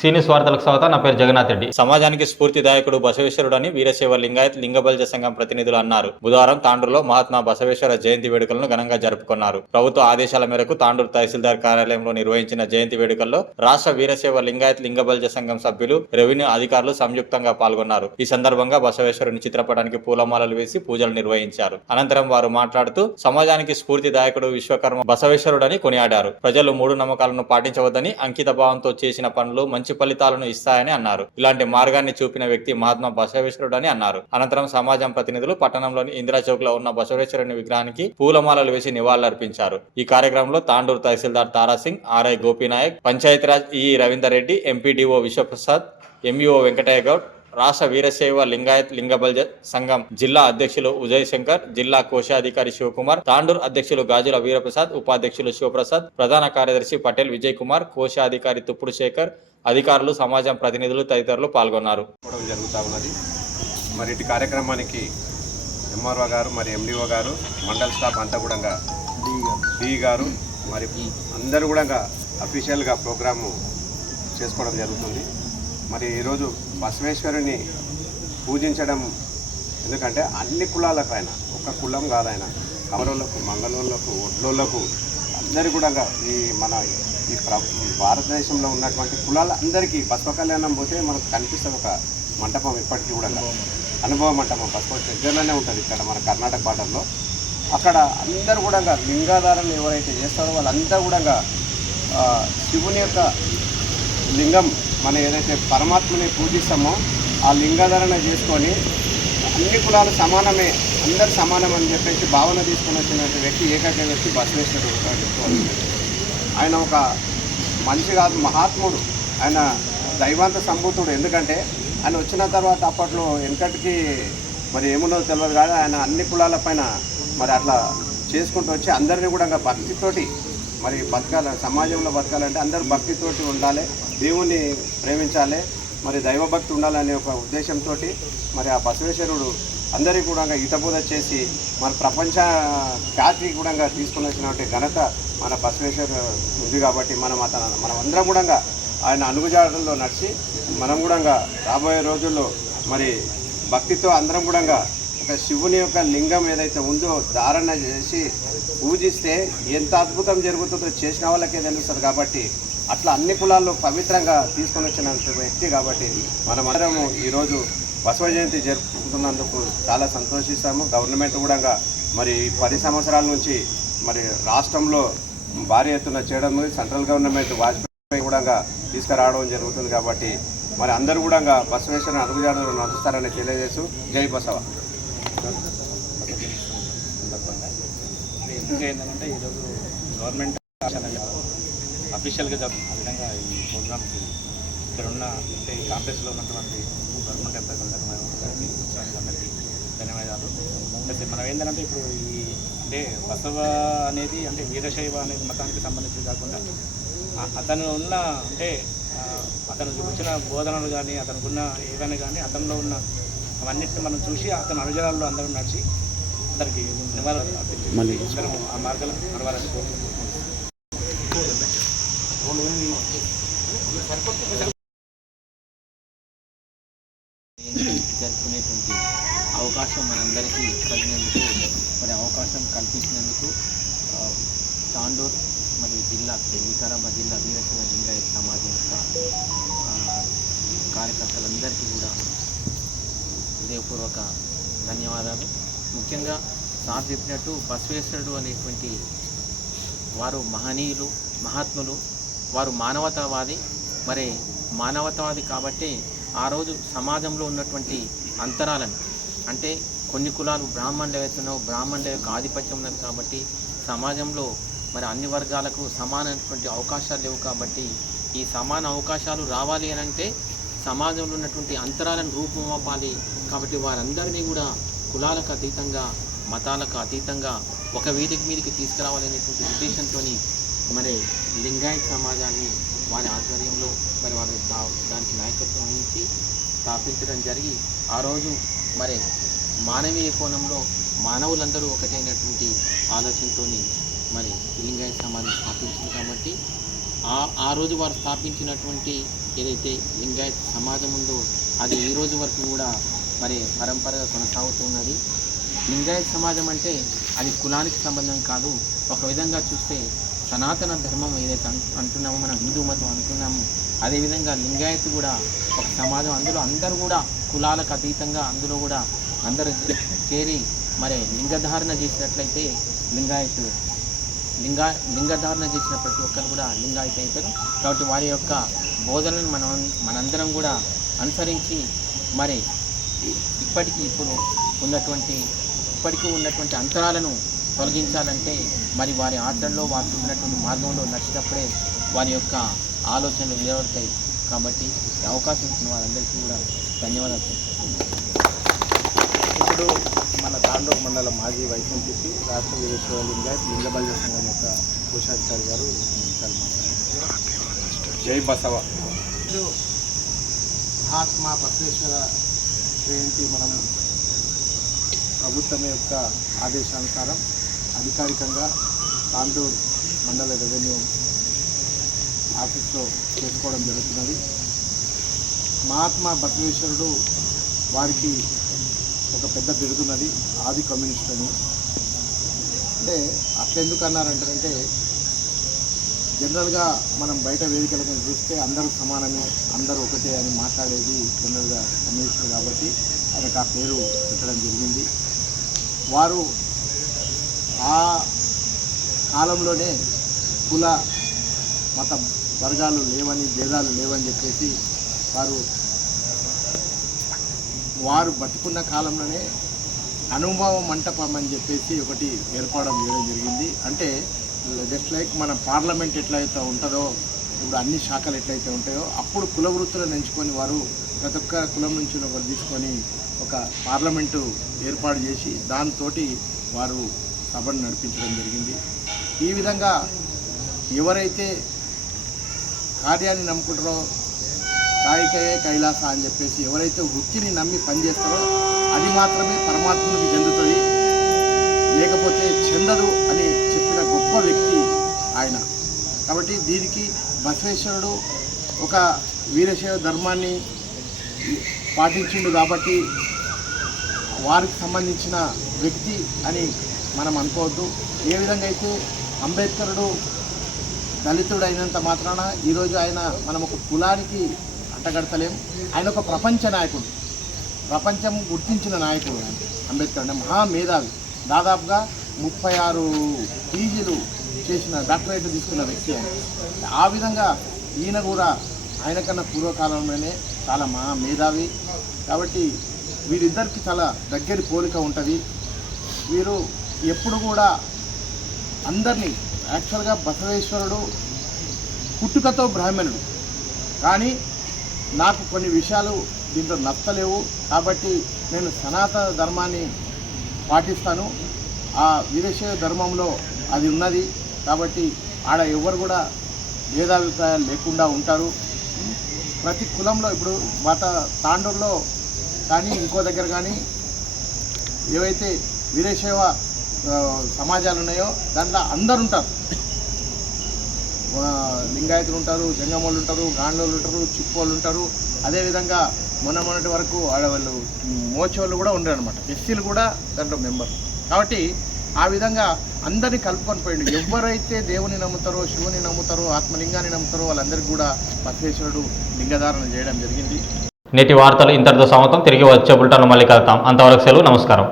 సీనియస్ వార్తలకు స్వాగతం నా పేరు జగన్నాథ్ రెడ్డి. సమాజానికి స్ఫూర్తిదాయకుడు అని వీరశైవ లింగాయత్ లింగబల్జ సంఘం ప్రతినిధులు అన్నారు. బుధవారం తాండూరులో మహాత్మా బసవేశ్వర జయంతి వేడుకలను ఘనంగా జరుపుకున్నారు. ప్రభుత్వ ఆదేశాల మేరకు తాండూరు తహసీల్దార్ కార్యాలయంలో నిర్వహించిన జయంతి వేడుకల్లో రాష్ట్ర వీరశైవ లింగాయత్ లింగబల్జ సంఘం సభ్యులు రెవెన్యూ అధికారులు సంయుక్తంగా పాల్గొన్నారు. ఈ సందర్భంగా బసవేశ్వరుని చిత్రపటానికి పూలమాలలు వేసి పూజలు నిర్వహించారు. అనంతరం వారు మాట్లాడుతూ సమాజానికి స్ఫూర్తిదాయకుడు విశ్వకర్మ బసవేశ్వరుడని కొనియాడారు. ప్రజలు మూడు నమ్మకాలను పాటించవద్దని అంకిత భావంతో చేసిన పనులు మంచి ఫలితాలను ఇస్తాయని అన్నారు. ఇలాంటి మార్గాన్ని చూపిన వ్యక్తి మహాత్మా బసవేశ్వరుడని అన్నారు. అనంతరం సమాజం ప్రతినిధులు పట్టణంలోని ఇందిరా చౌక్లో ఉన్న బసవేశ్వరుని విగ్రహానికి పూలమాలలు వేసి నివాళులర్పించారు. ఈ కార్యక్రమంలో Tandur tahsildar Tarasingh RI Gopinayak Panchayati Raj E Ravinder Reddy MPDO Vishwaprasad MEO Venkataiah Goud రాష్ట్ర వీరశైవ లింగాయత్ లింగబల్జ సంఘం జిల్లా అధ్యక్షులు ఉదయ్ శంకర్ జిల్లా కోశాధికారి శివకుమార్ తాండూర్ అధ్యక్షులు గాజుల వీరప్రసాద్ ఉపాధ్యక్షులు శివప్రసాద్ ప్రధాన కార్యదర్శి పటేల్ విజయ్ కుమార్ కోశాధికారి తుప్పుడు శేఖర్ అధికారులు సమాజం ప్రతినిధులు తదితరులు పాల్గొన్నారు. జరుగుతూ ఉన్నది. మరి ఇటు కార్యక్రమానికి ఎంఆర్ఓ గారు మరి ఎండిఓ గారు మండల్ స్టాఫ్ అంతా కూడా డి గారు మరి అందరూ కూడా అఫీషియల్గా ప్రోగ్రాము చేసుకోవడం జరుగుతుంది. మరి ఈరోజు బసవేశ్వరుని పూజించడం ఎందుకంటే అన్ని కులాలకు ఆయన ఒక కులం కాదు ఆయన కమరోళ్ళకు మంగళోళ్ళకు ఒడ్లోళ్ళకు అందరి కూడా ఈ మన ఈ భారతదేశంలో ఉన్నటువంటి కులాల అందరికీ బసవ కళ్యాణం పోతే మనకు కనిపిస్తుంది ఒక మంటపం ఇప్పటికీ కూడా అనుభవ మంటపం బస్వ దగ్గరలోనే ఉంటుంది ఇక్కడ మన కర్ణాటక బార్డర్లో అక్కడ అందరూ కూడా లింగాధారణ ఎవరైతే చేస్తారో వాళ్ళందరూ కూడా శివుని యొక్క లింగం మనం ఏదైతే పరమాత్మని పూజిస్తామో ఆ లింగాధారణ చేసుకొని అన్ని కులాలు సమానమే అందరు సమానం అని చెప్పేసి భావన తీసుకొని వచ్చినటువంటి వ్యక్తి ఏకైక వ్యక్తి బసవేశ్వరుడు చెప్పుకోవాలి. ఆయన ఒక మనిషి కాదు మహాత్ముడు. ఆయన దైవాంత సంభూతుడు. ఎందుకంటే ఆయన వచ్చిన తర్వాత అప్పట్లో వెనకటికి మరి ఏమున్నదో తెలియదు కానీ ఆయన అన్ని కులాల పైన మరి అట్లా చేసుకుంటూ వచ్చి అందరినీ కూడా ఇంకా భక్తితోటి మరి బతకాల సమాజంలో బతకాలంటే అందరు భక్తితోటి ఉండాలి దేవుణ్ణి ప్రేమించాలి మరి దైవభక్తి ఉండాలనే ఒక ఉద్దేశంతో మరి ఆ బసవేశ్వరుడు అందరికీ కూడా హితబోధ చేసి మన ప్రపంచ ఖ్యాతి కూడా తీసుకుని వచ్చినటువంటి ఘనత మన బసవేశ్వర ఉంది కాబట్టి మనం అతను మనం అందరం కూడా ఆయన అడుగుజాడల్లో నడిచి మనం కూడా రాబోయే రోజుల్లో మరి భక్తితో అందరం కూడా ఒక శివుని యొక్క లింగం ఏదైతే ఉందో ధారణ చేసి పూజిస్తే ఎంత అద్భుతం జరుగుతుందో చేసిన వాళ్ళకే తెలుస్తుంది కాబట్టి అట్లా అన్ని కులాల్లో పవిత్రంగా తీసుకొని వచ్చిన వ్యక్తి కాబట్టి మనమందరము ఈరోజు బసవ జయంతి జరుపుకుంటున్నందుకు చాలా సంతోషిస్తాము. గవర్నమెంట్ కూడా మరి పది సంవత్సరాల నుంచి మరి రాష్ట్రంలో భారీ ఎత్తున చేయడం సెంట్రల్ గవర్నమెంట్ వాజ్పేయి కూడా తీసుకురావడం జరుగుతుంది కాబట్టి మరి అందరూ కూడా బసవేశ్వర అడుగుజాడలు నడుస్తారని తెలియజేస్తూ జై బసవ. ఇంకా ఏంటంటే ఈరోజు గవర్నమెంట్ అఫీషియల్గా జరుపు ఆ విధంగా ఈ ప్రోగ్రామ్కి ఇక్కడ ఉన్న అంటే ఈ ఉన్నటువంటి గవర్నమెంట్ ఎంత అందరికీ ధన్యవాదాలు. అయితే మనం ఏంటంటే ఇప్పుడు ఈ అంటే బసవ అనేది అంటే వీరశైవ అనేది మతానికి సంబంధించి కాకుండా అతను ఉన్న అంటే అతను చూపించిన బోధనలు కానీ అతనికి ఉన్న ఏవైనా కానీ అతనిలో ఉన్న అవన్నిటిని మనం చూసి అతని అనుజనాల్లో అందరం నడిచి అందరికీ నివారణ ఆ మార్గాలు నడవాలని కోరుకుంటున్నాం మరియు జిల్లా వికారాబాద్ జిల్లా వీరశివ లింగాయత్ సమాజం యొక్క కార్యకర్తలందరికీ కూడా హృదయపూర్వక ధన్యవాదాలు. ముఖ్యంగా సార్ చెప్పినట్టు బసవేశ్వరుడు అనేటువంటి వారు మహనీయులు మహాత్ములు వారు మానవతావాది. మరి మానవతావాది కాబట్టి ఆ రోజు సమాజంలో ఉన్నటువంటి అంతరాలను అంటే కొన్ని కులాలు బ్రాహ్మణులు ఏవైతున్నాయో బ్రాహ్మణుల యొక్క ఆధిపత్యం ఉన్నది కాబట్టి సమాజంలో మరి అన్ని వర్గాలకు సమానమైనటువంటి అవకాశాలు లేవు కాబట్టి ఈ సమాన అవకాశాలు రావాలి అని అంటే సమాజంలో ఉన్నటువంటి అంతరాలను రూపుమాపాలి కాబట్టి వారందరినీ కూడా కులాలకు అతీతంగా మతాలకు అతీతంగా ఒక వేదిక మీదకి తీసుకురావాలనేటువంటి ఉద్దేశంతో మరి లింగాయత్ సమాజాన్ని వారి ఆధ్వర్యంలో మరి వారి దా- దానికి నాయకత్వం వహించి స్థాపించడం జరిగి ఆ రోజు మరి మానవీయ కోణంలో మానవులందరూ ఒకటైనటువంటి ఆలోచనతోని మరి లింగాయత్ సమాజం స్థాపించింది కాబట్టి ఆ ఆ రోజు వారు స్థాపించినటువంటి ఏదైతే లింగాయత్ సమాజం ఉందో అది ఈ రోజు వరకు కూడా మరి పరంపరగా కొనసాగుతున్నది లింగాయత్ సమాజం అంటే అది కులానికి సంబంధం కాదు. ఒక విధంగా చూస్తే సనాతన ధర్మం ఏదైతే అన్- అంటున్నామో మనం హిందూ మతం అంటున్నాము అదేవిధంగా లింగాయత్ కూడా ఒక సమాజం. అందులో అందరూ కూడా కులాలకు అతీతంగా అందులో కూడా అందరూ చేరి మరి లింగధారణ చేసినట్లయితే లింగాయత్ లింగా లింగధారణ చేసిన ప్రతి ఒక్కరు కూడా లింగాయత అవుతారు. కాబట్టి వారి యొక్క బోధనలను మనం మనందరం కూడా అనుసరించి మరి ఇప్పటికీ ఇప్పుడు ఉన్నటువంటి ఇప్పటికీ ఉన్నటువంటి అంతరాలను తొలగించాలంటే మరి వారి ఆచరణలో వారికి ఉన్నటువంటి మార్గంలో నడిచినప్పుడే వారి యొక్క ఆలోచనలు నిలబడతాయి. కాబట్టి అవకాశం ఇచ్చిన వారందరికీ కూడా ధన్యవాదాలు. ఇప్పుడు మన తాండూరు మండలం మాజీ వైస్ ఎంపీపీ రాష్ట్ర వీరేశ్వర లింగాయత్ లింగబల్య సంఘం యొక్క కోశాధికారి గారు జై బసవ. ఇప్పుడు మహాత్మా బసవేశ్వర జయంతి మనం ప్రభుత్వం యొక్క ఆదేశానుసారం అధికారికంగా తాండూర్ మండల రెవెన్యూ ఆఫీస్లో చేసుకోవడం జరుగుతున్నది. మహాత్మా బసవేశ్వరుడు వారికి ఒక పెద్ద బిరుదున్నది ఆది కమ్యూనిస్ట్ అని. అంటే అట్లెందుకు అన్నారంటారంటే జనరల్గా మనం బయట వేదికలకు చూస్తే అందరూ సమానమే అందరూ ఒకటే అని మాట్లాడేది జనరల్గా కమ్యూనిస్టులు కాబట్టి ఆయనకు ఆ పేరు పెట్టడం జరిగింది. వారు ఆ కాలంలోనే కుల మత వర్గాలు లేవని భేదాలు లేవని చెప్పేసి వారు వారు బతుకున్న కాలంలోనే అనుభవ మంటపం అని చెప్పేసి ఒకటి ఏర్పాటు చేయడం జరిగింది. అంటే జస్ట్ లైక్ మన పార్లమెంట్ ఎట్లయితే ఉంటుందో ఇప్పుడు అన్ని శాఖలు ఎట్లయితే ఉంటాయో అప్పుడు కుల వృత్తులను ఎంచుకొని వారు ప్రతి ఒక్క కులం నుంచి ఒకరు తీసుకొని ఒక పార్లమెంటు ఏర్పాటు చేసి దాంతో వారు సభను నడిపించడం జరిగింది. ఈ విధంగా ఎవరైతే కార్యాన్ని నమ్ముకుంటారో కాయికయే కైలాస అని చెప్పేసి ఎవరైతే వృత్తిని నమ్మి పనిచేస్తారో అది మాత్రమే పరమాత్మకి చెందుతుంది. లేకపోతే చెందదు అని చెప్పిన గొప్ప వ్యక్తి ఆయన. కాబట్టి దీనికి బసవేశ్వరుడు ఒక వీరశైవ ధర్మాన్ని పాటించిండు కాబట్టి వారికి సంబంధించిన వ్యక్తి అని మనం అనుకోవద్దు. ఏ విధంగా అయితే అంబేద్కరుడు దళితుడు అయినంత మాత్రాన ఈరోజు ఆయన మనం ఒక కులానికి అట్టగడతలేము ఆయన ఒక ప్రపంచ నాయకుడు. ప్రపంచం గుర్తించిన నాయకుడు ఆయన. అంబేద్కర్ అంటే మహామేధావి దాదాపుగా ముప్పై ఆరు పీజీలు చేసిన డాక్టరేట్ తీసుకున్న వ్యక్తి ఆయన. ఆ విధంగా ఈయన కూడా ఆయన కన్నా పూర్వకాలంలోనే చాలా మహా మేధావి. కాబట్టి వీరిద్దరికి చాలా దగ్గరి పోలిక ఉంటుంది. వీరు ఎప్పుడు కూడా అందరినీ యాక్చువల్గా బసవేశ్వరుడు పుట్టుకతో బ్రాహ్మణుడు. కానీ నాకు కొన్ని విషయాలు దీంట్లో నచ్చలేవు. కాబట్టి నేను సనాతన ధర్మాన్ని పాటిస్తాను. ఆ విదేశీయ ధర్మంలో అది ఉన్నది. కాబట్టి ఆడ ఎవరు కూడా భేదాభిప్రాయాలు లేకుండా ఉంటారు. ప్రతి కులంలో ఇప్పుడు మత తాండూరులో కానీ ఇంకో దగ్గర కానీ ఏవైతే వీరశైవ సమాజాలు ఉన్నాయో దాంట్లో అందరు ఉంటారు. లింగాయతులు ఉంటారు జంగమోళ్ళు ఉంటారు గాండోళ్ళు ఉంటారు చిప్పోళ్ళు ఉంటారు. అదేవిధంగా మొన్న మొన్నటి వరకు ఆడవాళ్ళు మోచోళ్ళు కూడా ఉండరు అనమాట ఎస్సీలు కూడా దాంట్లో మెంబర్ కాబట్టి ఆ విధంగా అందరినీ కలుపుకొని పోయిండు. ఎవరైతే దేవుని నమ్ముతారో శివుని నమ్ముతారో ఆత్మలింగాన్ని నమ్ముతారో వాళ్ళందరికీ కూడా పరమేశ్వరుడు లింగధారణ చేయడం జరిగింది. నేటి వార్తలు ఇంతటితో సమతం తిరిగి వచ్చే బుల్టాను మళ్ళీ కలుతాం అంతవరకు సెలవు. నమస్కారం.